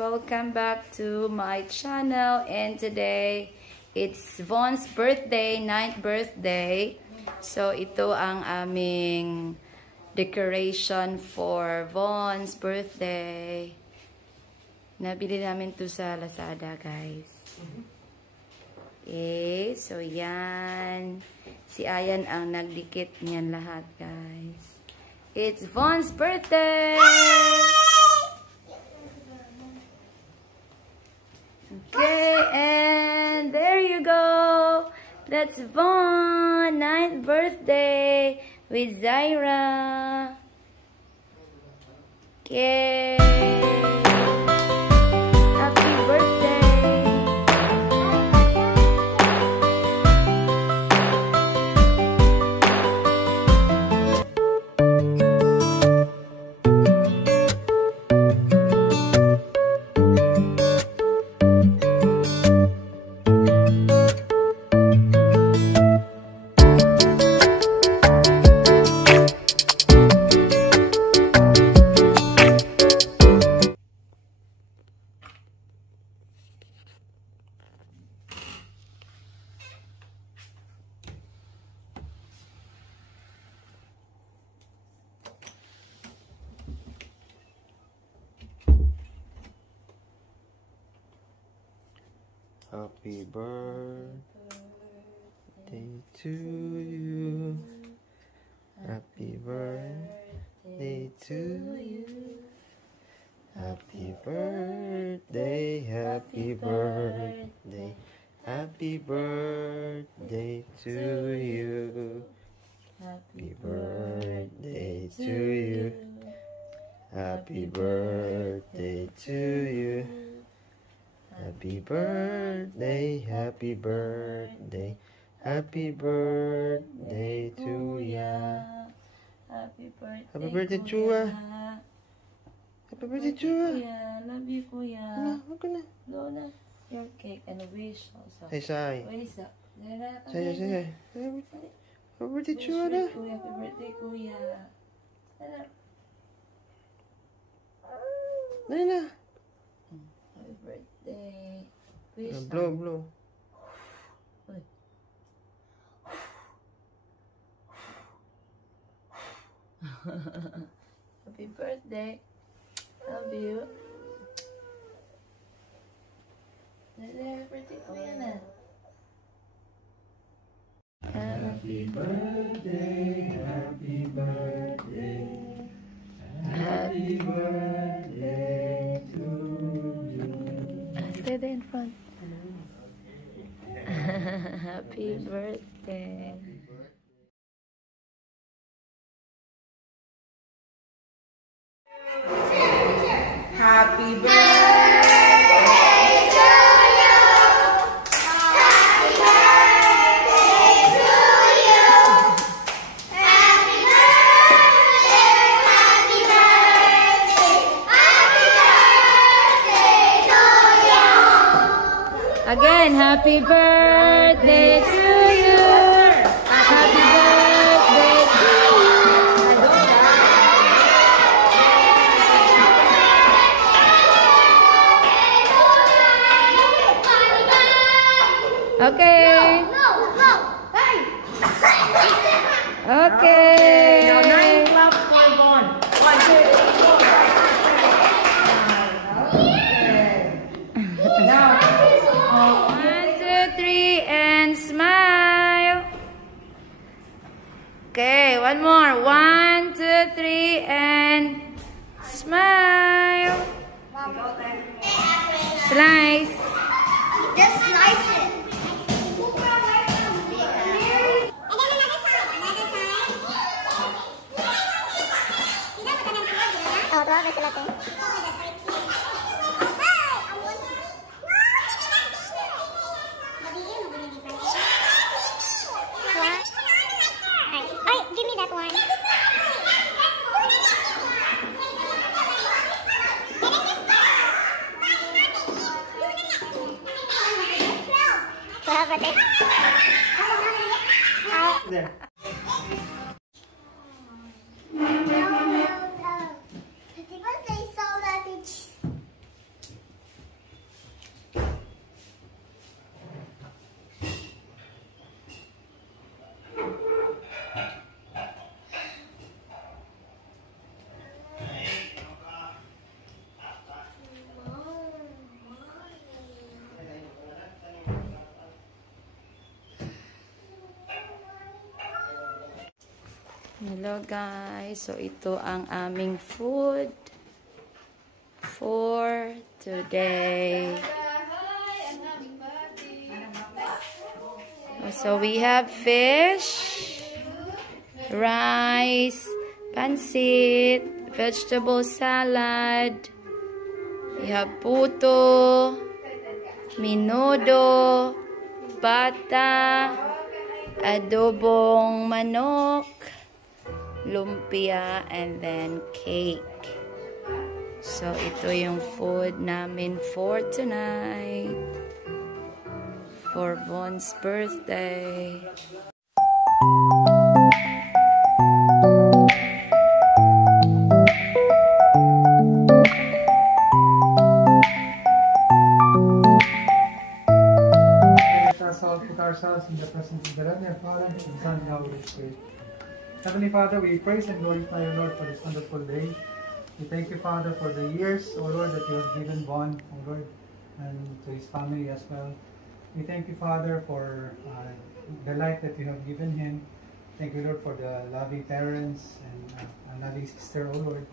Welcome back to my channel, and today it's Von's birthday, 9th birthday. So ito ang aming decoration for Von's birthday. Nabili namin to sa Lazada, guys. Okay, so yan. Si Ayan ang nagdikit niyan lahat, guys. It's Von's birthday! Okay, and there you go. That's Von, 9th birthday with Zaira. Okay. Happy birthday. Happy birthday to you. Happy birthday to you. Happy birthday, happy birthday. Happy birthday to you. Happy birthday to you. Happy birthday to you. Happy birthday, happy birthday, happy birthday to ya. Happy birthday, Happy birthday, Chua. Happy birthday, Chua. Kuya. Love you, Kuya. Ano, wag ka na. Go na. Your cake and a wish also. Say, say. Wish up. Say, say. Happy birthday, Chua na. Happy birthday, Kuya. Sana. Dali na. Happy birthday. Wish Blow, blow. Happy birthday. Love you. Happy birthday, Kuya na. Happy birthday, happy birthday. Happy birthday to you. Stay there in front. Happy birthday. Happy birthday to you. Happy birthday to you. Happy birthday, happy birthday, happy birthday to you. Again, happy birthday to you. Happy birthday to you. Okay. Okay. Now 9 clap for Von. 1, 2, 3, 4. Now. 1, 2, 3, and smile. There. Hello guys, so ito ang aming food for today. So we have fish, rice, pancit, vegetable salad, we have puto, menudo, bata, adobong manok, lumpia, and then cake. So, ito yung food namin for tonight. For Von's birthday. Let us all put ourselves in the presence of the Heavenly Father, and the Son, and the Holy Spirit. Heavenly Father, we praise and glorify you, Lord, for this wonderful day. We thank you, Father, for the years, O Lord, that you have given Von, O Lord, and to his family as well. We thank you, Father, for the life that you have given him. Thank you, Lord, for the loving parents and a loving sister, O Lord.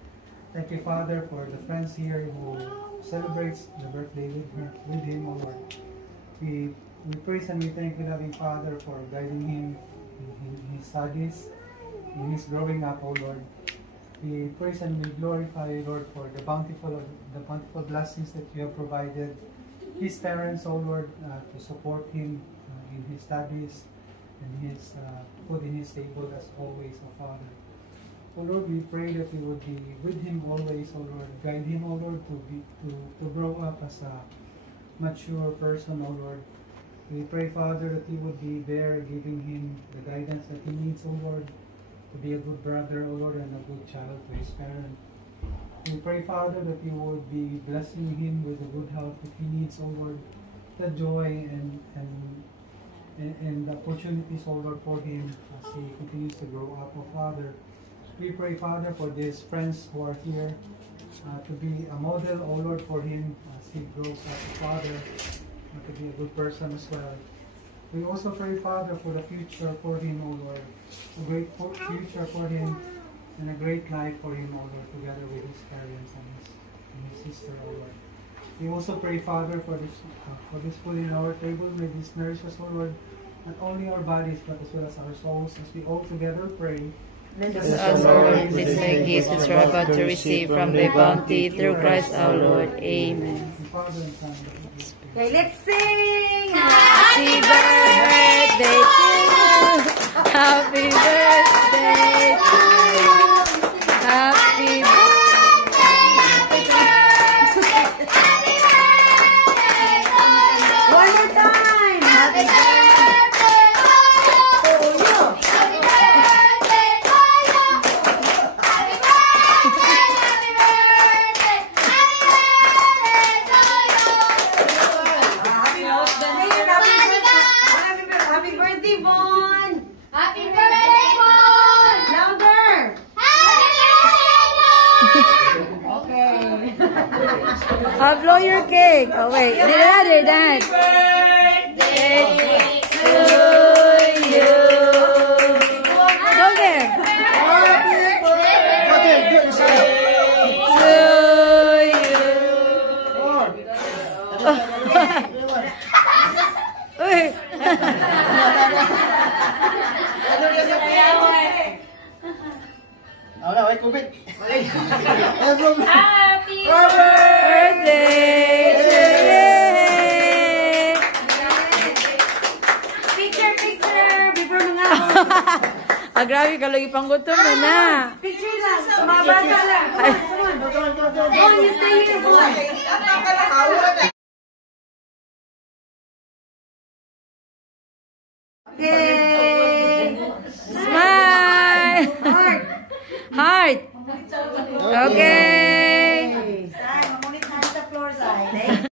Thank you, Father, for the friends here who celebrates the birthday with him, O Lord. We praise and we thank you, loving Father, for guiding him in his studies, in his growing up, O Lord. We praise and we glorify, Lord, for the bountiful blessings that you have provided his parents, O Lord, to support him in his studies and his food in his table as always, O Father. O Lord, we pray that you would be with him always, O Lord. Guide him, O Lord, to grow up as a mature person, O Lord. We pray, Father, that you would be there giving him the guidance that he needs, O Lord, to be a good brother, O Lord, and a good child to his parent. We pray, Father, that you would be blessing him with the good health that he needs, O Lord, the joy and the opportunities, O Lord, for him as he continues to grow up, O Father. We pray, Father, for these friends who are here to be a model, O Lord, for him as he grows up, O Father, to be a good person as well. We also pray, Father, for the future for him, O Lord. A great future for him and a great life for him, O Lord, together with his parents and his sister, O Lord. We also pray, Father, for this food in our table. May this nourish us, O Lord, not only our bodies but as well as our souls, as we all together pray. Bless us, O Lord, bless the gifts which we are about to receive from thy bounty through Christ our Lord. Amen. The Father and Son and the Holy Spirit. Okay, let's sing! Happy birthday to you. Happy birthday to you. Happy One more time! Happy Happy birthday, Von! Happy birthday, Von! Louder! Happy birthday! Okay. I'll blow your cake. Oh wait, they're done. Birthday To you. Go there. To you. Uy. Wala, wait, kubit. Happy Birthday to you. Picture! Before mga... Grabe ka lagi panggutom mo na. Picture lang! Mga bata lang! Come on! Von, you stay here, Von! Okay. Sai, mamunit na sa floor, Sai.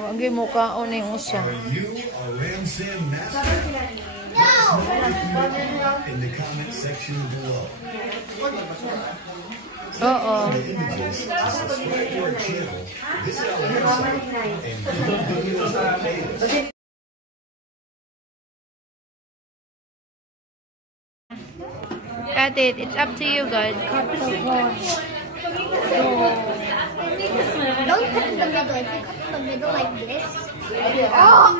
Wagi mo kaon yung usa. You are Ramsay Master. In the comment section below. Oo. The images, subscribe to our channel, visit our website, and view videos on playlist. Cut it. It's up to you, God. Don't cut the middle. If you cut the middle like this. Oh!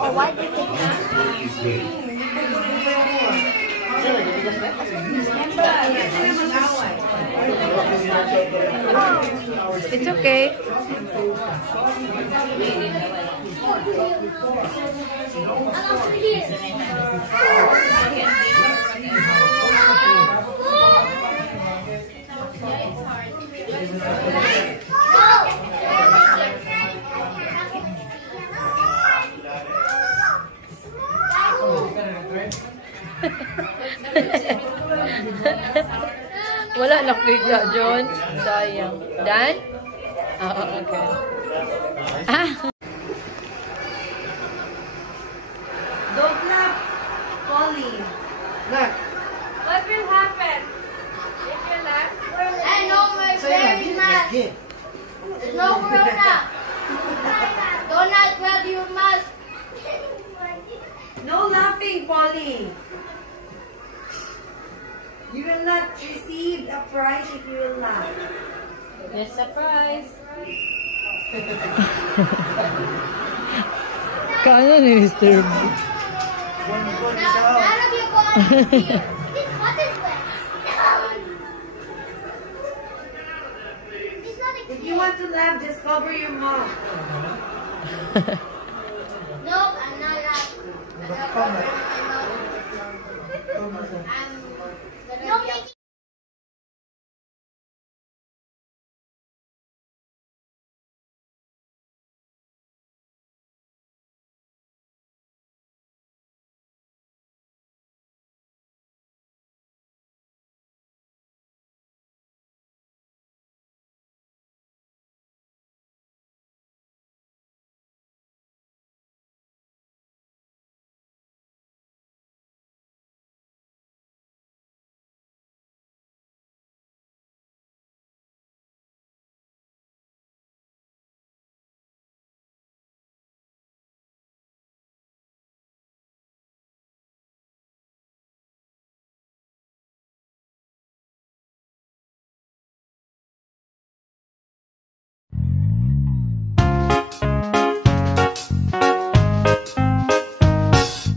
Oh, why did you It's okay. Wala na bigla, John. Sayang. Dan? Oo, okay. Ah! Don't laugh, Polly. What will happen if you laugh? I know my very much. No corona. Donald, wear your mask. No laughing, Polly. You will not receive a prize if you will laugh. Yes, surprise. Kano ni Mr. None of you go on here. What is that? It's not a If you want to laugh, just cover your mouth. No, I'm not laughing. I'm gonna make